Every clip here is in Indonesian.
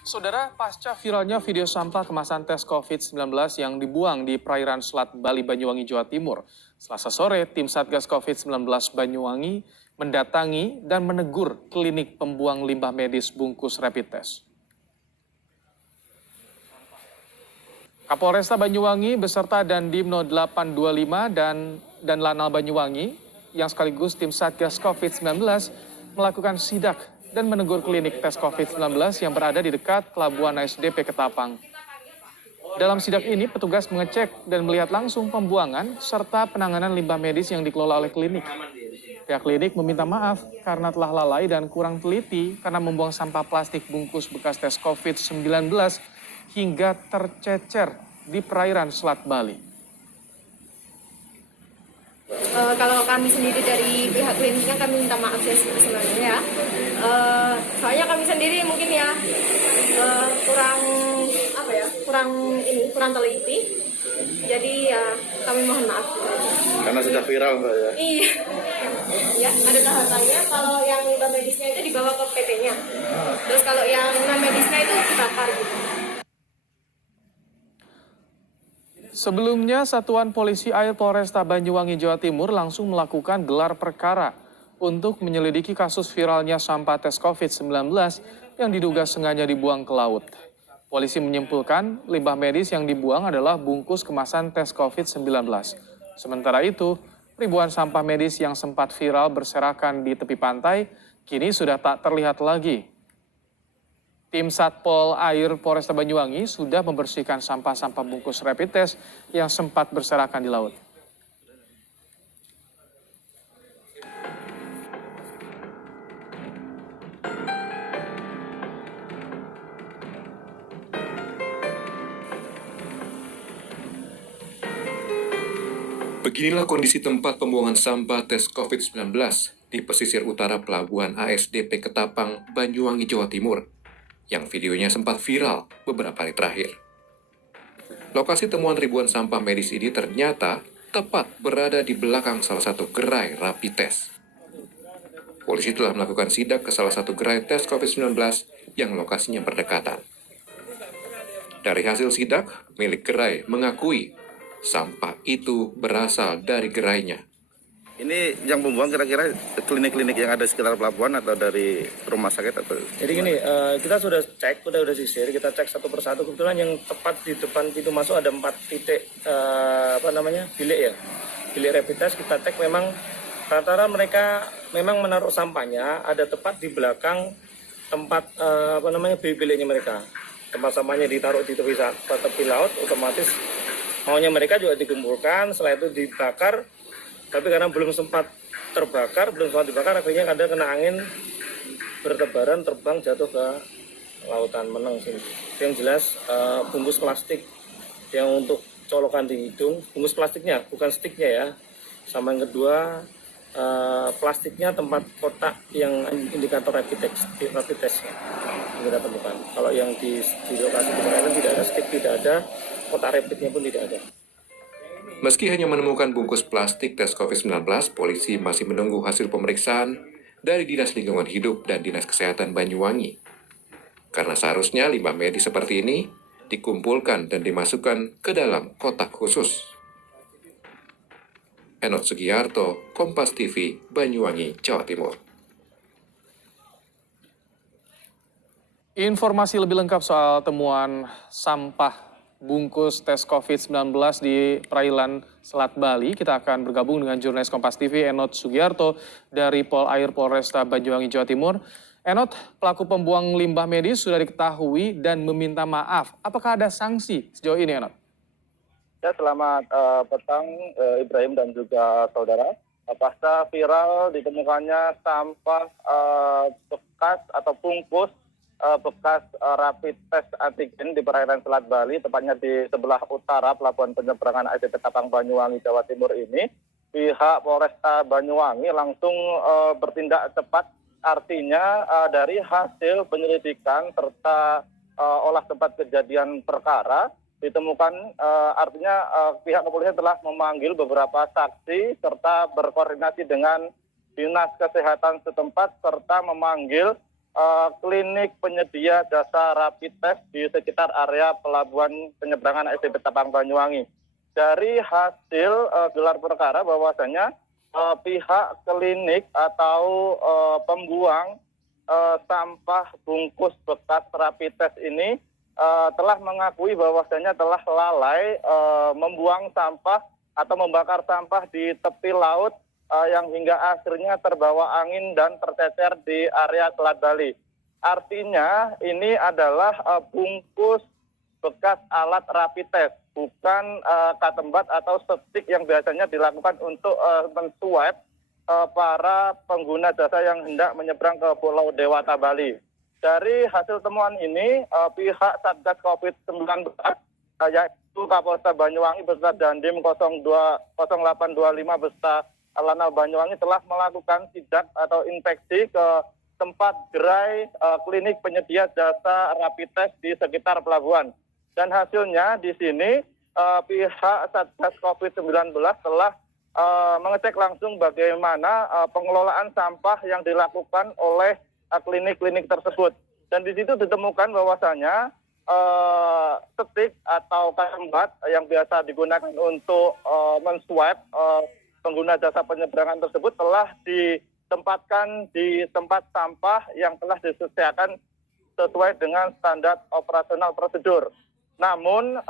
Saudara, pasca viralnya video sampah kemasan tes COVID-19 yang dibuang di perairan Selat Bali, Banyuwangi, Jawa Timur. Selasa sore, tim Satgas COVID-19 Banyuwangi mendatangi dan menegur klinik pembuang limbah medis bungkus rapid test. Kapolresta Banyuwangi beserta Dandim 0825 dan Lanal Banyuwangi yang sekaligus tim Satgas COVID-19 melakukan sidak dan menegur klinik tes COVID-19 yang berada di dekat Pelabuhan ASDP Ketapang. Dalam sidak ini, petugas mengecek dan melihat langsung pembuangan serta penanganan limbah medis yang dikelola oleh klinik. Pihak klinik meminta maaf karena telah lalai dan kurang teliti karena membuang sampah plastik bungkus bekas tes COVID-19 hingga tercecer di perairan Selat Bali. Kalau kami sendiri dari pihak kliniknya kami minta maaf ya sebenarnya ya. Soalnya kami sendiri mungkin ya kurang teliti. Jadi ya kami mohon maaf. Karena sudah viral Mbak ya? Iya. Ya, ada tahapannya. Kalau yang limbah medisnya itu dibawa ke PT-nya. Terus kalau yang non medisnya itu dibakar gitu. Sebelumnya, Satuan Polisi Air Polresta Banyuwangi, Jawa Timur langsung melakukan gelar perkara untuk menyelidiki kasus viralnya sampah tes COVID-19 yang diduga sengaja dibuang ke laut. Polisi menyimpulkan limbah medis yang dibuang adalah bungkus kemasan tes COVID-19. Sementara itu, ribuan sampah medis yang sempat viral berserakan di tepi pantai kini sudah tak terlihat lagi. Tim Satpol Air Polresta Banyuwangi sudah membersihkan sampah-sampah bungkus rapid test yang sempat berserakan di laut. Beginilah kondisi tempat pembuangan sampah tes COVID-19 di pesisir utara Pelabuhan ASDP Ketapang, Banyuwangi, Jawa Timur, yang videonya sempat viral beberapa hari terakhir. Lokasi temuan ribuan sampah medis ini ternyata tepat berada di belakang salah satu gerai rapid test. Polisi telah melakukan sidak ke salah satu gerai tes COVID-19 yang lokasinya berdekatan. Dari hasil sidak, milik gerai mengakui sampah itu berasal dari gerainya. Ini yang membuang kira-kira klinik-klinik yang ada di sekitar pelabuhan atau dari rumah sakit atau? Jadi gini, kita sudah cek, udah sisir, kita cek satu persatu. Kebetulan yang tepat di depan pintu masuk ada 4 titik bilik ya, bilik rapid test. Kita cek memang rata-rata mereka memang menaruh sampahnya ada tepat di belakang tempat biliknya mereka. Tempat sampahnya ditaruh di tepi laut, otomatis maunya mereka juga dikumpulkan, setelah itu dibakar. Tapi karena belum sempat dibakar, akhirnya ada kena angin, bertebaran, terbang, jatuh ke lautan Meneng sini. Yang jelas bungkus plastik yang untuk colokan di hidung, bungkus plastiknya, bukan stiknya ya. Sama yang kedua, plastiknya tempat kotak yang indikator rapid test yang kita temukan. Kalau yang di lokasi kebakaran tidak ada stik, tidak ada, kotak rapidnya pun tidak ada. Meski hanya menemukan bungkus plastik tes COVID-19, polisi masih menunggu hasil pemeriksaan dari Dinas Lingkungan Hidup dan Dinas Kesehatan Banyuwangi. Karena seharusnya limbah medis seperti ini dikumpulkan dan dimasukkan ke dalam kotak khusus. Enot Sugiarto, Kompas TV, Banyuwangi, Jawa Timur. Informasi lebih lengkap soal temuan sampah bungkus tes COVID-19 di perairan Selat Bali, kita akan bergabung dengan jurnalis Kompas TV Enot Sugiarto dari Pol Air Polresta Banyuwangi, Jawa Timur. Enot, pelaku pembuang limbah medis sudah diketahui dan meminta maaf. Apakah ada sanksi sejauh ini, Enot? Ya, selamat petang Ibrahim dan juga saudara. Pasca viral ditemukannya sampah bekas atau bungkus bekas rapid test antigen di perairan Selat Bali, tepatnya di sebelah utara Pelabuhan Penyeberangan ASDP Ketapang, Banyuwangi, Jawa Timur ini, pihak Polresta Banyuwangi langsung bertindak cepat, artinya dari hasil penyelidikan serta olah tempat kejadian perkara ditemukan, artinya pihak kepolisian telah memanggil beberapa saksi serta berkoordinasi dengan Dinas Kesehatan setempat serta memanggil klinik penyedia jasa rapid test di sekitar area pelabuhan penyeberangan ASD Petapang Banyuwangi. Dari hasil gelar perkara bahwasanya pihak klinik atau pembuang sampah bungkus bekas rapid test ini telah mengakui bahwasanya telah lalai membuang sampah atau membakar sampah di tepi laut yang hingga akhirnya terbawa angin dan tercecer di area Selat Bali. Artinya ini adalah bungkus bekas alat rapid test, bukan katembat atau stick yang biasanya dilakukan untuk menswab para pengguna jasa yang hendak menyeberang ke Pulau Dewata Bali. Dari hasil temuan ini, pihak Satgas COVID-19 yaitu Kapolres Banyuwangi beserta Dandim 0825 beserta Lanal Banyuwangi telah melakukan sidak atau inspeksi ke tempat gerai klinik penyedia jasa rapid test di sekitar pelabuhan. Dan hasilnya di sini pihak Satgas COVID-19 telah mengecek langsung bagaimana pengelolaan sampah yang dilakukan oleh klinik-klinik tersebut. Dan di situ ditemukan bahwasanya stick atau katembat yang biasa digunakan untuk menswab pengguna jasa penyeberangan tersebut telah ditempatkan di tempat sampah yang telah disediakan sesuai dengan standar operasional prosedur. Namun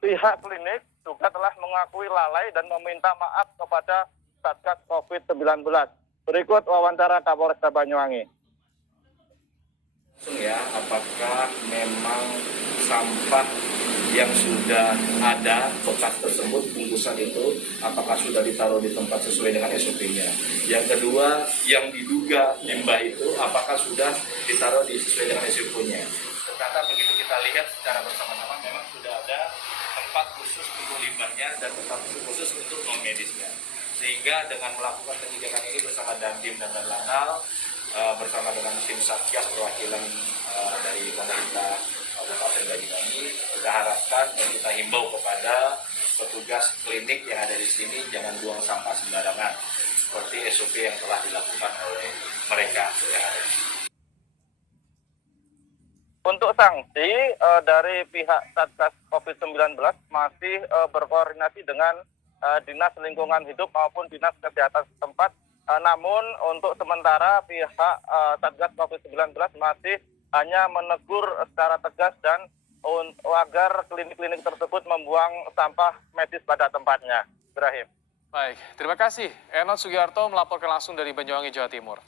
pihak klinik juga telah mengakui lalai dan meminta maaf kepada Satgas COVID-19. Berikut wawancara Kapolres Banyuwangi. Ya, apakah memang sampah yang sudah ada bekas tersebut bungkusan itu apakah sudah ditaruh di tempat sesuai dengan SOP-nya. Yang kedua, yang diduga limbah itu apakah sudah ditaruh di sesuai dengan SOP-nya. Ternyata begitu kita lihat secara bersama-sama memang sudah ada tempat khusus untuk limbahnya dan tempat khusus untuk non medisnya. Sehingga dengan melakukan kebijakan ini bersama Dandim dan Lanal bersama dengan tim Satgas perwakilan dari pemerintah Kabupaten Banyuwangi, kita harapkan dan kita himbau kepada petugas klinik yang ada di sini jangan buang sampah sembarangan seperti SOP yang telah dilakukan oleh mereka yang ada di sini. Untuk sanksi dari pihak Satgas COVID-19 masih berkoordinasi dengan Dinas Lingkungan Hidup maupun Dinas Kesehatan setempat. Namun untuk sementara pihak Satgas COVID-19 masih hanya menegur secara tegas dan agar klinik-klinik tersebut membuang sampah medis pada tempatnya. Ibrahim. Baik, terima kasih. Enot Sugiarto melaporkan langsung dari Banyuwangi, Jawa Timur.